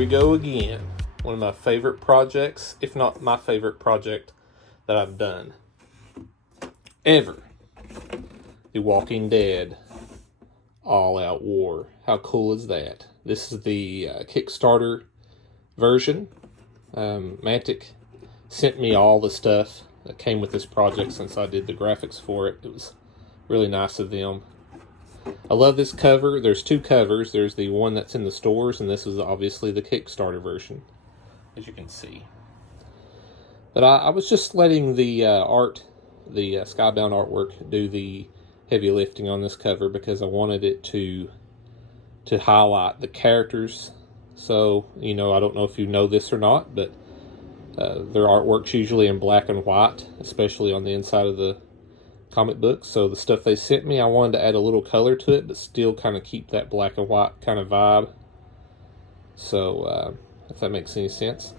we go again. One of my favorite projects, if not my favorite project that I've done ever. The Walking Dead All-Out War. How cool is that? This is the Kickstarter version. Mantic sent me all the stuff that came with this project since I did the graphics for it. It was really nice of them. I love this cover. There's two covers. There's the one that's in the stores, and this is obviously the Kickstarter version, as you can see. But I was just letting the Skybound artwork do the heavy lifting on this cover because I wanted it to highlight the characters. So, you know, I don't know if you know this or not, but their artwork's usually in black and white, especially on the inside of the comic books. So the stuff they sent me, I wanted to add a little color to it, but still kind of keep that black and white kind of vibe. So, if that makes any sense.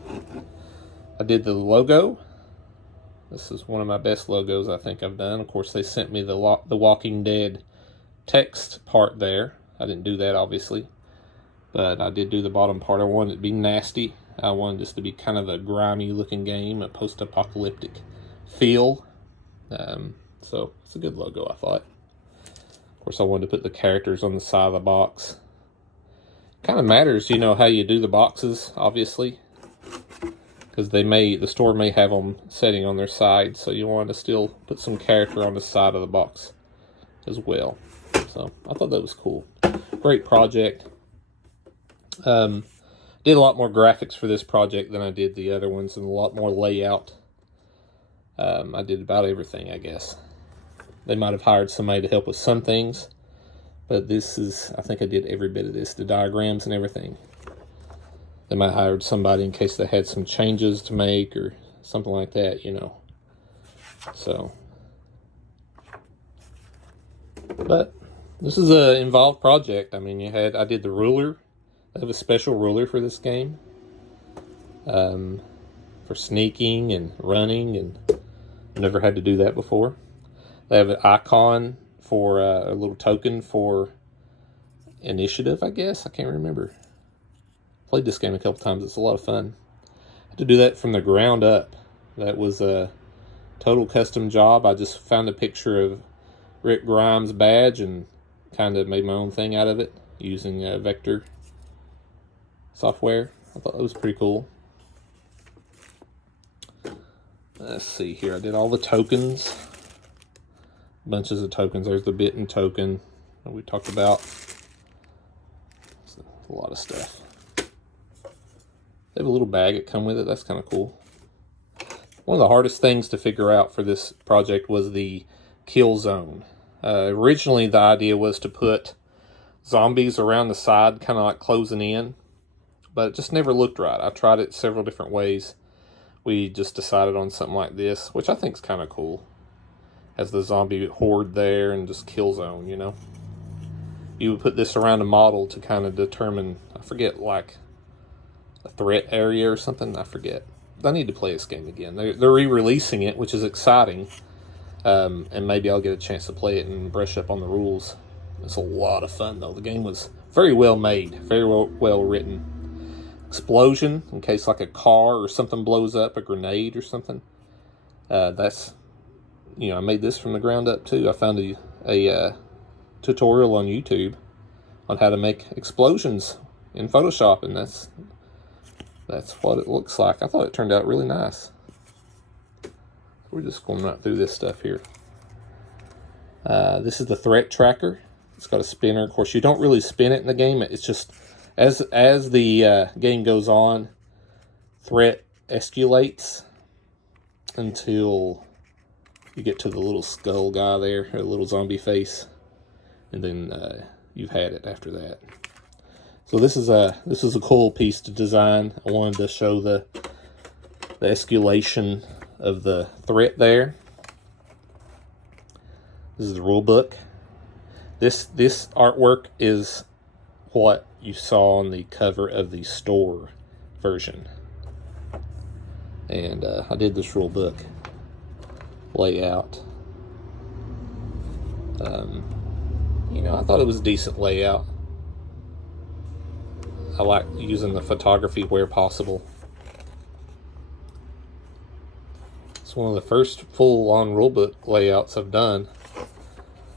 I did the logo. This is one of my best logos I think I've done. Of course, they sent me the Walking Dead text part there. I didn't do that, obviously. But I did do the bottom part. I wanted it to be nasty. I wanted this to be kind of a grimy looking game, a post-apocalyptic feel. So it's a good logo, I thought. Of course, I wanted to put the characters on the side of the box. Kind of matters, you know, how you do the boxes, obviously, because the store may have them setting on their side, so you want to still put some character on the side of the box as well. So I thought that was cool. Great project. Did a lot more graphics for this project than I did the other ones, and a lot more layout. I did about everything, I guess. They might have hired somebody to help with some things, but this is, I think I did every bit of this, the diagrams and everything. They might have hired somebody in case they had some changes to make or something like that, you know. So, but this is an involved project. I mean, I did the ruler. I have a special ruler for this game, for sneaking and running, and I've never had to do that before. They have an icon for a little token for initiative, I guess. I can't remember. Played this game a couple times. It's a lot of fun. I had to do that from the ground up. That was a total custom job. I just found a picture of Rick Grimes' badge and kind of made my own thing out of it using vector software. I thought that was pretty cool. Let's see here. I did all the tokens. Bunches of tokens. There's the bitten token that we talked about. It's a lot of stuff. They have a little bag that come with it. That's kind of cool. One of the hardest things to figure out for this project was the kill zone. Originally, the idea was to put zombies around the side, kind of like closing in, but it just never looked right. I tried it several different ways. We just decided on something like this, which I think is kind of cool. Has the zombie horde there and just kill zone, you know. You would put this around a model to kind of determine, I forget, like a threat area or something. I forget. I need to play this game again. They're re-releasing it, which is exciting. And maybe I'll get a chance to play it and brush up on the rules. It's a lot of fun, though. The game was very well made, very well written. Explosion, in case like a car or something blows up, a grenade or something. That's, you know, I made this from the ground up too. I found a tutorial on YouTube on how to make explosions in Photoshop, and that's what it looks like. I thought it turned out really nice. We're just going right through this stuff here. This is the threat tracker. It's got a spinner. Of course, you don't really spin it in the game. It's just as the game goes on, threat escalates until you get to the little skull guy there, or the little zombie face, and then you've had it after that. So this is a cool piece to design. I wanted to show the escalation of the threat there. This is the rule book. This artwork is what you saw on the cover of the store version. And I did this rule book layout. You know, I thought it was a decent layout. I like using the photography where possible. It's one of the first full-on rulebook layouts I've done.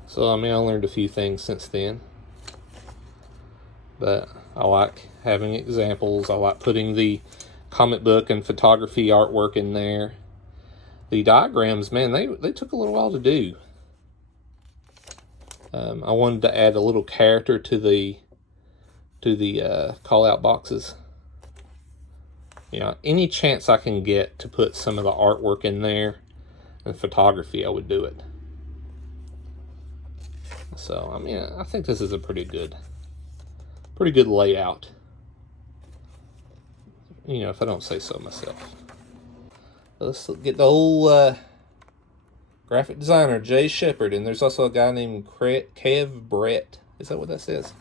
So, I mean, I learned a few things since then. But I like having examples. I like putting the comic book and photography artwork in there. The diagrams, man, they took a little while to do. I wanted to add a little character to the call-out boxes. You know, any chance I can get to put some of the artwork in there and photography, I would do it. So, I mean, I think this is a pretty good layout. You know, if I don't say so myself. Let's get the old graphic designer, Jay Shepard, and there's also a guy named Kev Brett. Is that what that says?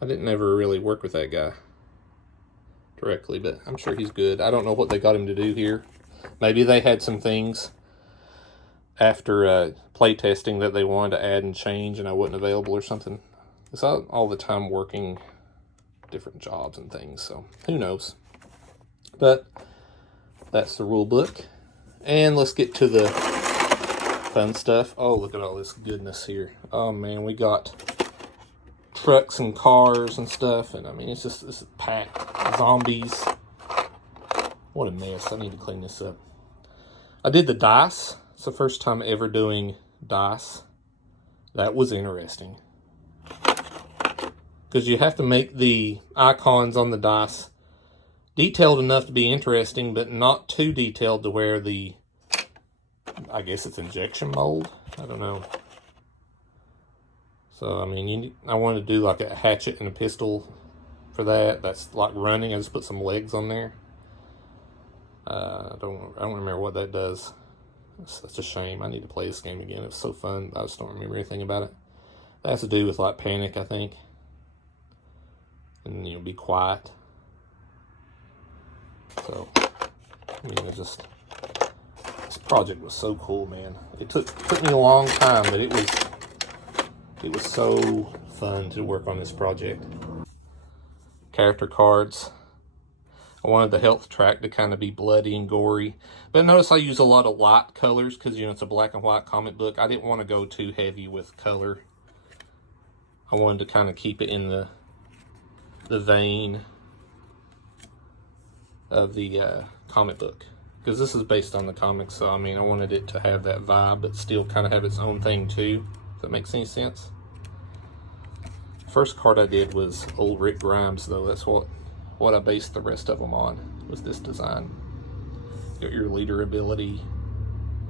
I didn't ever really work with that guy directly, but I'm sure he's good. I don't know what they got him to do here. Maybe they had some things after play testing that they wanted to add and change, and I wasn't available or something. It's all the time working different jobs and things, so who knows. But that's the rule book. And let's get to the fun stuff. Oh, look at all this goodness here. Oh man, we got trucks and cars and stuff, and I mean, it's just this packed. Zombies. What a mess. I need to clean this up. I did the dice. It's the first time ever doing dice. That was interesting. Because you have to make the icons on the dice detailed enough to be interesting, but not too detailed to where the, I guess it's injection mold. I don't know. So, I mean, I wanted to do like a hatchet and a pistol for that. That's like running. I just put some legs on there. I don't remember what that does. That's a shame. I need to play this game again. It was so fun. I just don't remember anything about it. That has to do with like panic, I think. And, you know, be quiet. So, I mean, this project was so cool, man. It took me a long time, but it was so fun to work on this project. Character cards. I wanted the health track to kind of be bloody and gory. But notice I use a lot of light colors because, you know, it's a black and white comic book. I didn't want to go too heavy with color. I wanted to kind of keep it in the vein of the comic book. Because this is based on the comics, so I mean, I wanted it to have that vibe, but still kind of have its own thing too. If that makes any sense. First card I did was old Rick Grimes, though. That's what I based the rest of them on, was this design. You got your leader ability,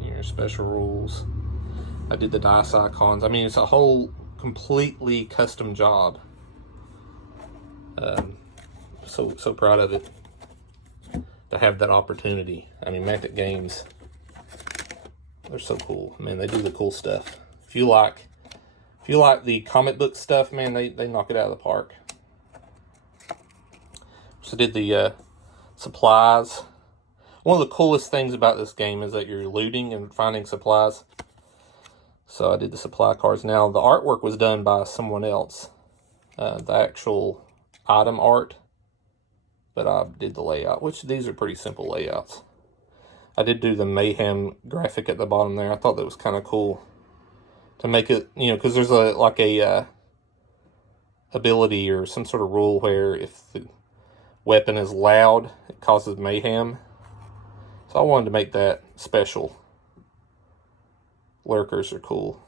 your special rules. I did the dice icons. I mean, it's a whole completely custom job. So proud of it to have that opportunity. I mean, Mantic Games, they're so cool. Man, they do the cool stuff. If you like the comic book stuff, man, they knock it out of the park. So I did the supplies. One of the coolest things about this game is that you're looting and finding supplies. So I did the supply cards. Now, the artwork was done by someone else. The actual item art. But I did the layout, which these are pretty simple layouts. I did do the Mayhem graphic at the bottom there. I thought that was kind of cool to make it, you know, because there's a ability or some sort of rule where if the weapon is loud, it causes mayhem. So I wanted to make that special. Lurkers are cool.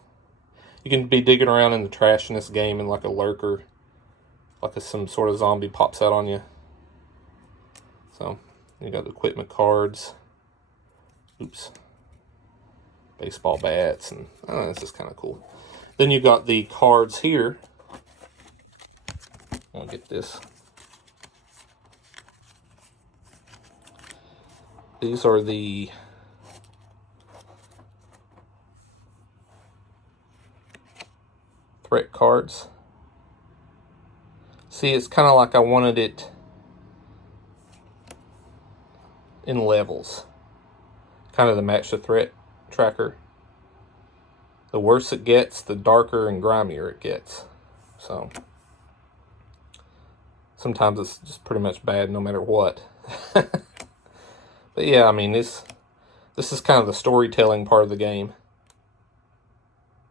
You can be digging around in the trash in this game and like a lurker, like some sort of zombie pops out on you. So, you got the equipment cards. Oops. Baseball bats, and this is kind of cool. Then you got the cards here. I'll get this. These are the threat cards. See, it's kind of like I wanted it in levels, kind of to match the threat tracker. The worse it gets, the darker and grimier it gets. So sometimes it's just pretty much bad no matter what. But yeah, I mean, this is kind of the storytelling part of the game.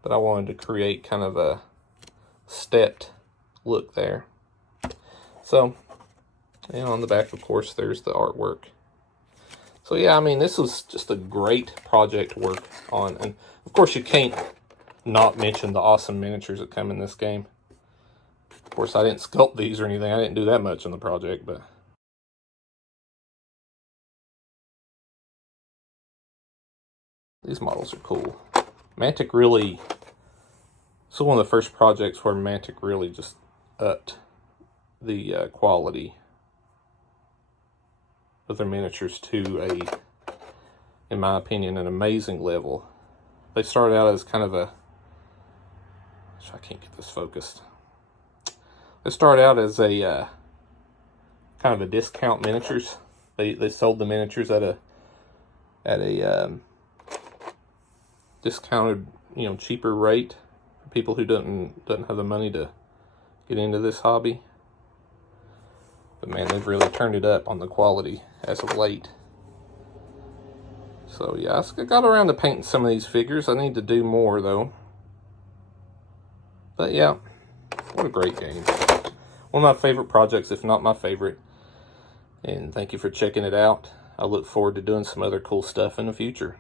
But I wanted to create kind of a stepped look there. So, and on the back, of course, there's the artwork. So yeah, I mean, this was just a great project to work on. And of course, you can't not mention the awesome miniatures that come in this game. Of course, I didn't sculpt these or anything. I didn't do that much in the project, but these models are cool. Mantic really, this is one of the first projects where Mantic really just upped the quality of their miniatures to in my opinion, an amazing level. They started out as kind of a, I can't get this focused. They started out as a kind of a discount miniatures. They sold the miniatures at a discounted, cheaper rate for people who doesn't have the money to get into this hobby. But man, they've really turned it up on the quality as of late. So yeah, I got around to painting some of these figures. I need to do more though. But yeah, what a great game. One of my favorite projects, if not my favorite. And thank you for checking it out. I look forward to doing some other cool stuff in the future.